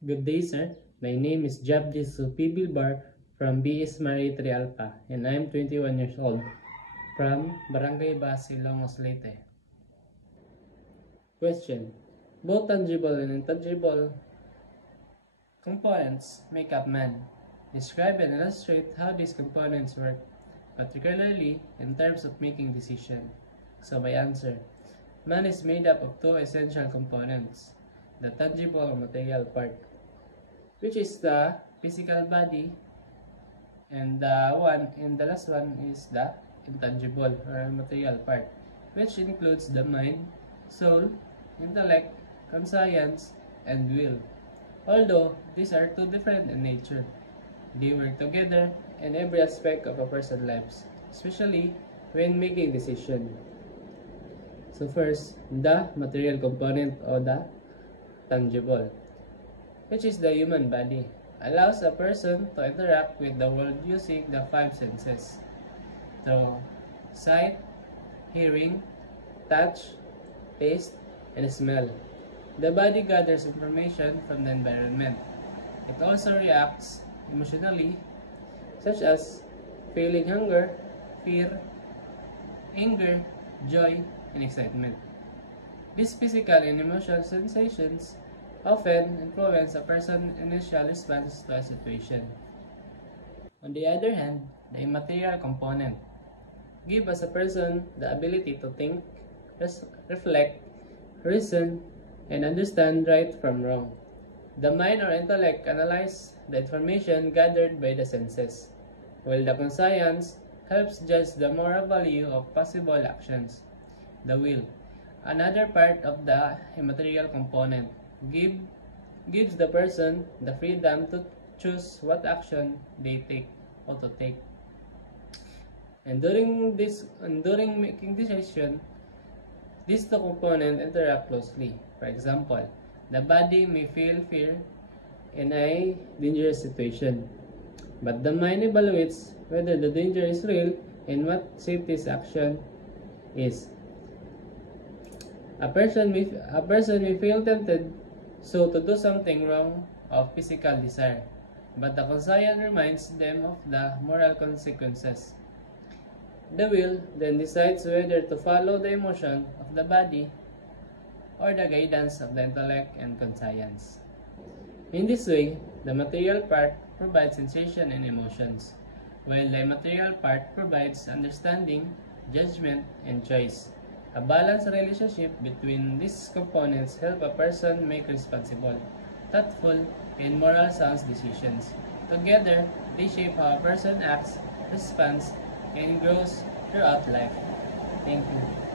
Good day, sir. My name is Jabjisu P. Bilbar from BS Mari 3 Alpha, and I am 21 years old from Barangay Basi, Longos, Leyte. Question. Both tangible and intangible components make up man. Describe and illustrate how these components work, particularly in terms of making decisions. So my answer. Man is made up of two essential components, the tangible or material part, which is the physical body, and the last one is the intangible or material part, which includes the mind, soul, intellect, conscience, and will. Although these are two different in nature, they work together in every aspect of a person's life, especially when making decisions. So first, the material component or the tangible, which is the human body, allows a person to interact with the world using the five senses through sight, hearing, touch, taste, and smell. The body gathers information from the environment. It also reacts emotionally, such as feeling hunger, fear, anger, joy, and excitement. These physical and emotional sensations often influence a person's initial response to a situation. On the other hand, the immaterial component gives us a person the ability to think, reflect, reason, and understand right from wrong. The mind or intellect analyzes the information gathered by the senses, while the conscience helps judge the moral value of possible actions. The will, another part of the immaterial component, gives the person the freedom to choose what action they take or to take. And during making decision, these two components interact closely. For example, the body may feel fear in a dangerous situation, but the mind evaluates whether the danger is real and what safety action is. A person may feel tempted to do something wrong of physical desire, but the conscience reminds them of the moral consequences. The will then decides whether to follow the emotion of the body or the guidance of the intellect and conscience. In this way, the material part provides sensation and emotions, while the immaterial part provides understanding, judgment, and choice. A balanced relationship between these components helps a person make responsible, thoughtful, and moral sound decisions. Together, they shape how a person acts, responds, and grows throughout life. Thank you.